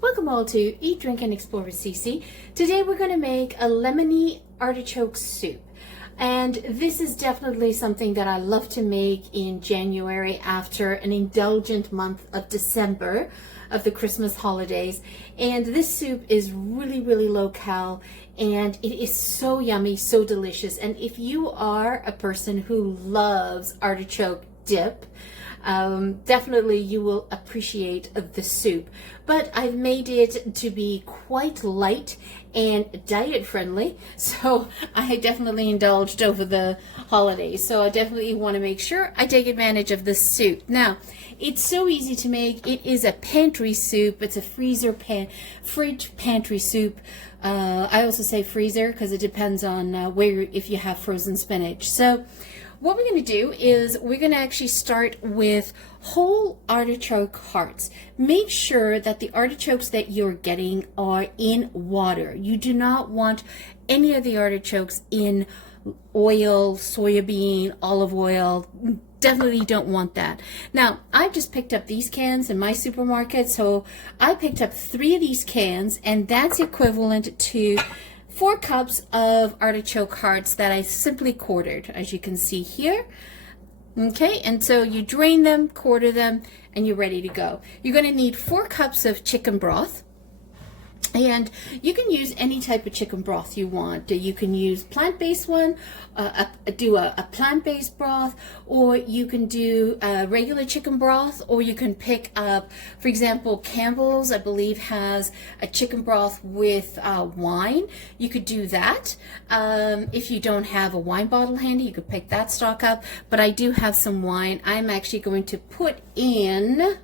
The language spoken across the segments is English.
Welcome all to Eat, Drink, and Explore with Cece. Today we're going to make a lemony artichoke soup. And this is definitely something that I love to make in January after an indulgent month of December of the Christmas holidays. And this soup is really low cal, and it is so yummy, so delicious. And if you are a person who loves artichoke dip, definitely you will appreciate the soup. But I've made it to be quite light and diet friendly, so I definitely indulged over the holidays. So I definitely want to make sure I take advantage of this soup. Now, it's so easy to make. It is a pantry soup. It's a fridge pantry soup. I also say freezer because it depends on if you have frozen spinach. So what we're going to do is we're going to actually start with whole artichoke hearts. Make sure that the artichokes that you're getting are in water. You do not want any of the artichokes in oil, soybean, olive oil. Definitely don't want that. Now, I've just picked up these cans in my supermarket, so I picked up 3 of these cans, and that's equivalent to 4 cups of artichoke hearts that I simply quartered, as you can see here. Okay, and so you drain them, quarter them, and you're ready to go. You're going to need 4 cups of chicken broth. And you can use any type of chicken broth you want. You can use plant-based one, do a plant-based broth, or you can do regular chicken broth, or you can pick up, for example, Campbell's, I believe, has a chicken broth with wine. You could do that. If you don't have a wine bottle handy, you could pick that stock up. But I do have some wine. I'm actually going to put in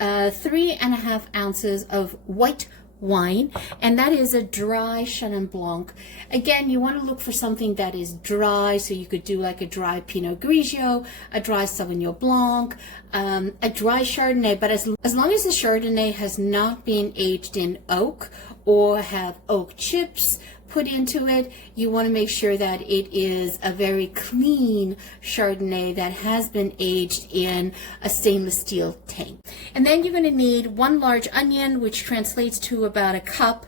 3.5 ounces of white wine, and that is a dry Chenin Blanc. Again, you want to look for something that is dry, so you could do like a dry Pinot Grigio, a dry Sauvignon Blanc, a dry Chardonnay, but as long as the Chardonnay has not been aged in oak or have oak chips put into it, you want to make sure that it is a very clean Chardonnay that has been aged in a stainless steel tank. And then you're going to need 1 large onion, which translates to about a cup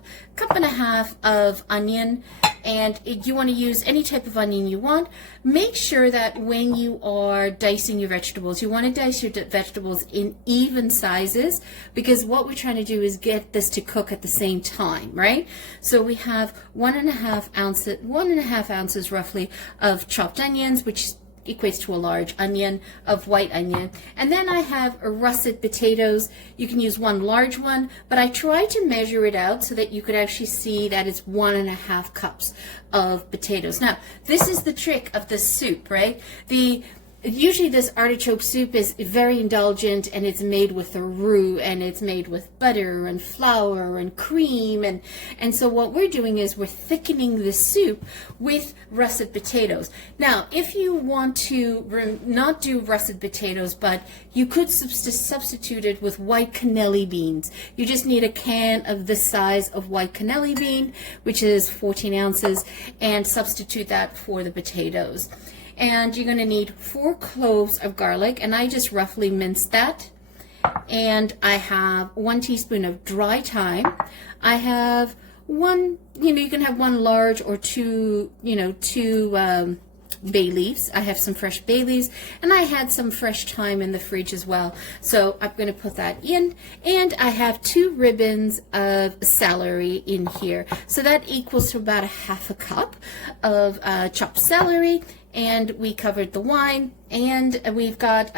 and a half of onion. And you want to use any type of onion you want. Make sure that when you are dicing your vegetables, you want to dice your vegetables in even sizes, because what we're trying to do is get this to cook at the same time, right? So we have 1.5 ounces roughly of chopped onions, which equates to a large onion of white onion. And then I have russet potatoes. You can use 1 large one, but I tried to measure it out so that you could actually see that it's 1.5 cups of potatoes. Now, this is the trick of this soup, right? Usually this artichoke soup is very indulgent, and it's made with a roux, and it's made with butter and flour and cream, and so what we're doing is we're thickening the soup with russet potatoes. Now, if you want to not do russet potatoes, but you could substitute it with white cannelli beans. You just need a can of this size of white cannelli bean, which is 14 ounces, and substitute that for the potatoes. And you're going to need 4 cloves of garlic, and I just roughly minced that. And I have 1 teaspoon of dry thyme. I have you can have 1 large or 2 bay leaves. I have some fresh bay leaves, and I had some fresh thyme in the fridge as well. So I'm going to put that in, and I have 2 ribbons of celery in here. So that equals to about 1/2 cup of chopped celery. And we covered the wine, and we've got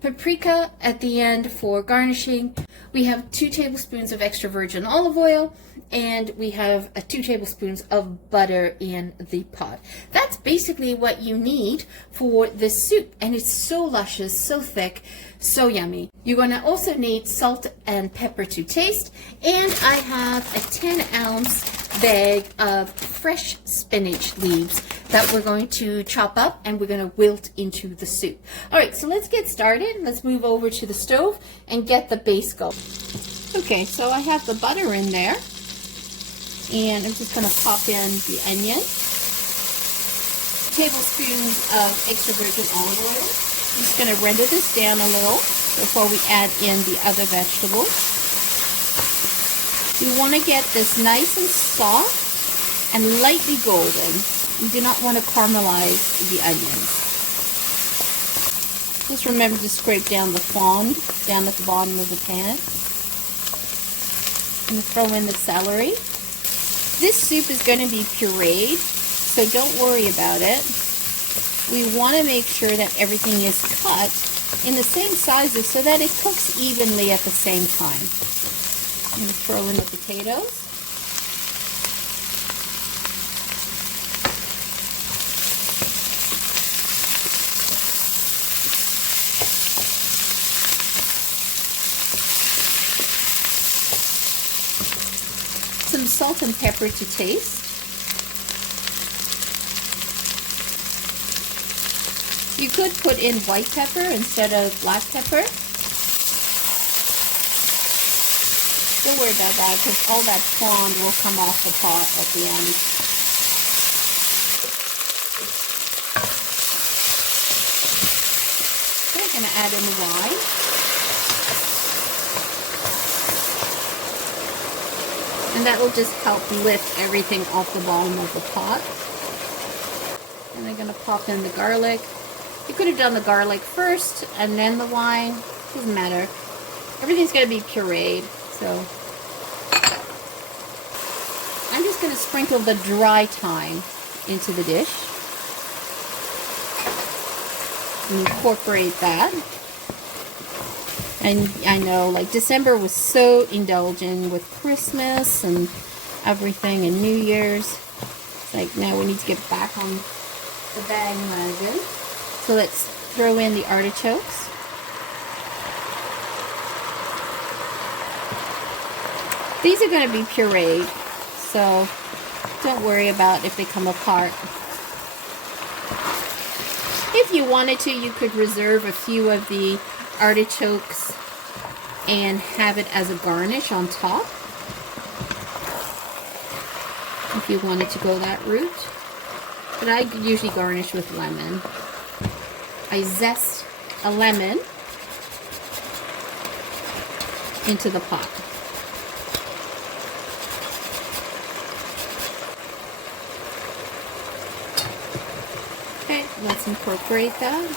paprika at the end for garnishing. We have 2 tablespoons of extra virgin olive oil, and we have 2 tablespoons of butter in the pot. That's basically what you need for this soup, and it's so luscious, so thick, so yummy. You're going to also need salt and pepper to taste, and I have a 10-ounce bag of fresh spinach leaves that we're going to chop up, and we're going to wilt into the soup. All right, so let's get started. Let's move over to the stove and get the base going. Okay, so I have the butter in there, and I'm just going to pop in the onion, tablespoons of extra virgin olive oil. I'm just going to render this down a little before we add in the other vegetables. You want to get this nice and soft and lightly golden. You do not want to caramelize the onions. Just remember to scrape down the fond down at the bottom of the pan. And throw in the celery. This soup is going to be pureed, so don't worry about it. We want to make sure that everything is cut in the same sizes so that it cooks evenly at the same time. I'm going to throw in the potatoes. Some salt and pepper to taste. You could put in white pepper instead of black pepper. Don't worry about that because all that fond will come off the pot at the end. Okay, I'm going to add in the wine. And that will just help lift everything off the bottom of the pot. And I'm going to pop in the garlic. You could have done the garlic first and then the wine. Doesn't matter. Everything's going to be pureed. So I'm just going to sprinkle the dry thyme into the dish. Incorporate that. And I know, like, December was so indulgent with Christmas and everything and New Year's. It's like, now we need to get back on the bandwagon. So let's throw in the artichokes. These are going to be pureed, so don't worry about if they come apart. If you wanted to, you could reserve a few of the artichokes and have it as a garnish on top if you wanted to go that route. But I usually garnish with lemon. I zest a lemon into the pot. Okay, let's incorporate that.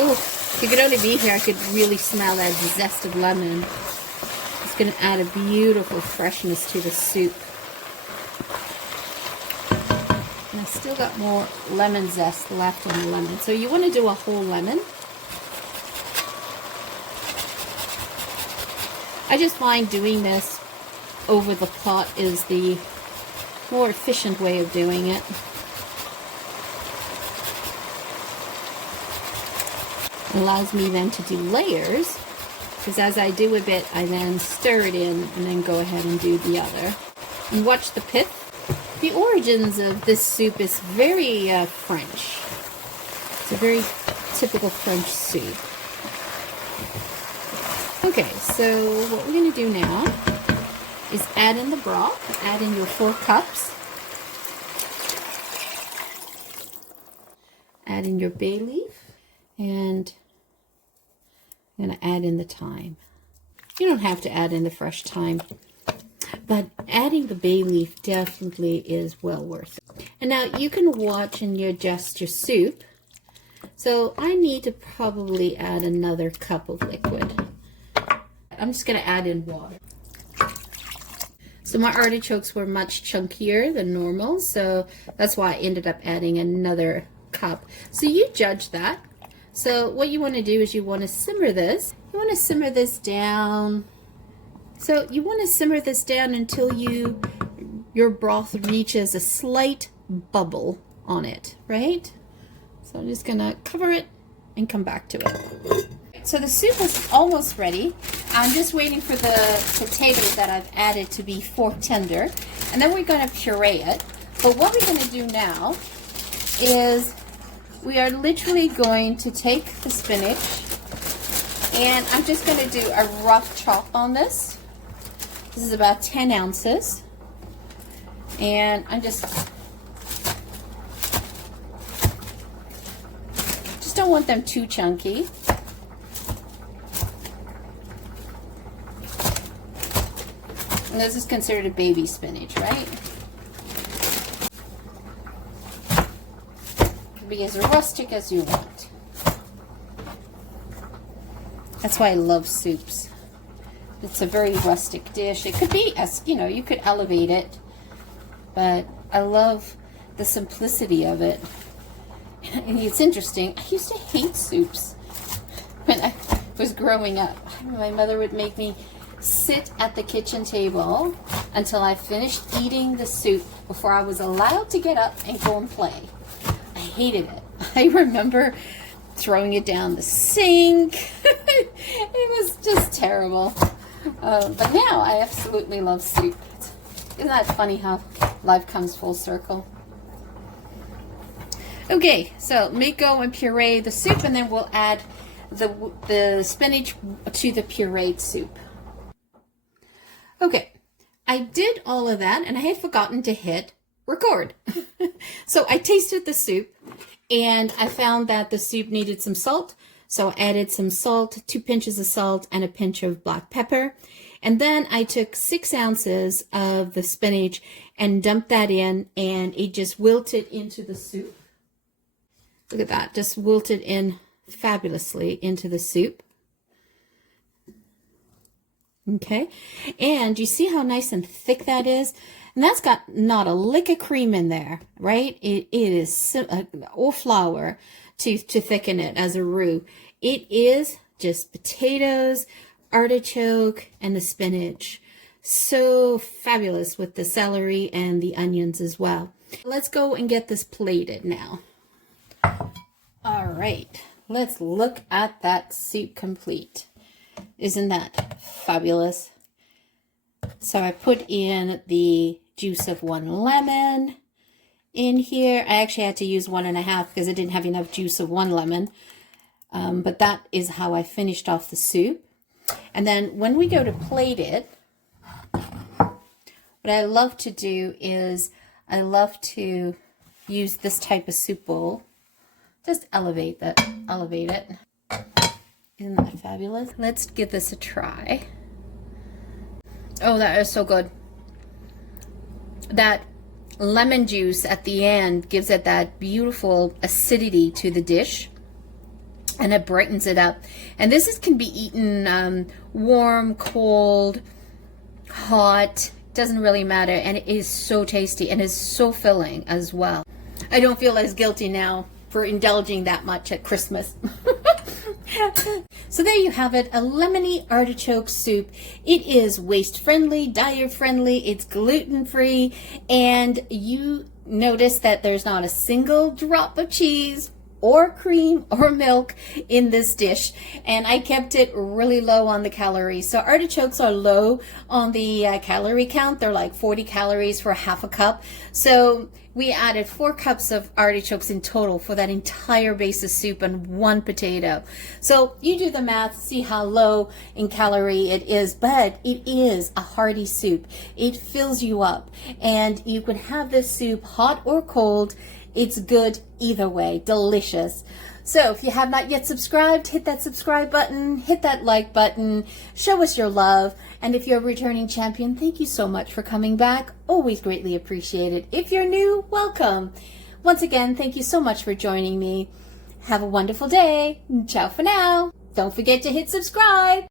Oh, if you could only be here, I could really smell that zest of lemon. It's going to add a beautiful freshness to the soup. And I still got more lemon zest left on the lemon. So you want to do a whole lemon. I just find doing this over the pot is the more efficient way of doing it. It allows me then to do layers, because as I do a bit, I then stir it in and then go ahead and do the other. And watch the pith. The origins of this soup is very French. It's a very typical French soup. Okay, so what we're going to do now is add in the broth. Add in your 4 cups. Add in your bay leaf. And I'm going to add in the thyme. You don't have to add in the fresh thyme, but adding the bay leaf definitely is well worth it. And now you can watch and you adjust your soup. So I need to probably add another cup of liquid. I'm just going to add in water. So my artichokes were much chunkier than normal, so that's why I ended up adding another cup. So you judge that. So what you want to do is you want to simmer this. You want to simmer this down. So you want to simmer this down until your broth reaches a slight bubble on it, right? So I'm just going to cover it and come back to it. So the soup is almost ready. I'm just waiting for the potatoes that I've added to be fork tender. And then we're going to puree it. But what we're going to do now is we are literally going to take the spinach, and I'm just going to do a rough chop on this. This is about 10 ounces. And I'm just don't want them too chunky. And this is considered a baby spinach, right? Be as rustic as you want. That's why I love soups. It's a very rustic dish. It could be, as you know, you could elevate it, but I love the simplicity of it. And it's interesting. I used to hate soups when I was growing up. My mother would make me sit at the kitchen table until I finished eating the soup before I was allowed to get up and go and play. I hated it. I remember throwing it down the sink. It was just terrible. But now I absolutely love soup. Isn't that funny how life comes full circle? Okay, so go and puree the soup, and then we'll add the spinach to the pureed soup. Okay, I did all of that, and I had forgotten to hit record. So I tasted the soup, and I found that the soup needed some salt. So I added some salt, 2 pinches of salt, and a pinch of black pepper. And then I took 6 ounces of the spinach and dumped that in, and it just wilted into the soup. Look at that, just wilted in fabulously into the soup. Okay, and you see how nice and thick that is? And that's got not a lick of cream in there, right? It is or flour to thicken it as a roux. It is just potatoes, artichoke, and the spinach. So fabulous with the celery and the onions as well. Let's go and get this plated now. All right, let's look at that soup complete. Isn't that fabulous? So I put in the juice of 1 lemon in here. I actually had to use 1.5 because I didn't have enough juice of 1 lemon. But that is how I finished off the soup. And then when we go to plate it, what I love to do is I love to use this type of soup bowl. Just elevate it. Isn't that fabulous? Let's give this a try. Oh, that is so good. That lemon juice at the end gives it that beautiful acidity to the dish, and it brightens it up. And this can be eaten warm, cold, hot, doesn't really matter, and it is so tasty and is so filling as well. I don't feel as guilty now for indulging that much at Christmas. So there you have it, a lemony artichoke soup. It is waste friendly, diet friendly, it's gluten free, and you notice that there's not a single drop of cheese or cream or milk in this dish, and I kept it really low on the calories. So artichokes are low on the calorie count. They're like 40 calories for half a cup. So we added 4 cups of artichokes in total for that entire base of soup and 1 potato. So you do the math, see how low in calorie it is, but it is a hearty soup. It fills you up, and you can have this soup hot or cold. It's good either way, delicious. So if you have not yet subscribed, hit that subscribe button, hit that like button, show us your love. And if you're a returning champion, thank you so much for coming back. Always greatly appreciated. If you're new, welcome. Once again, thank you so much for joining me. Have a wonderful day. Ciao for now. Don't forget to hit subscribe.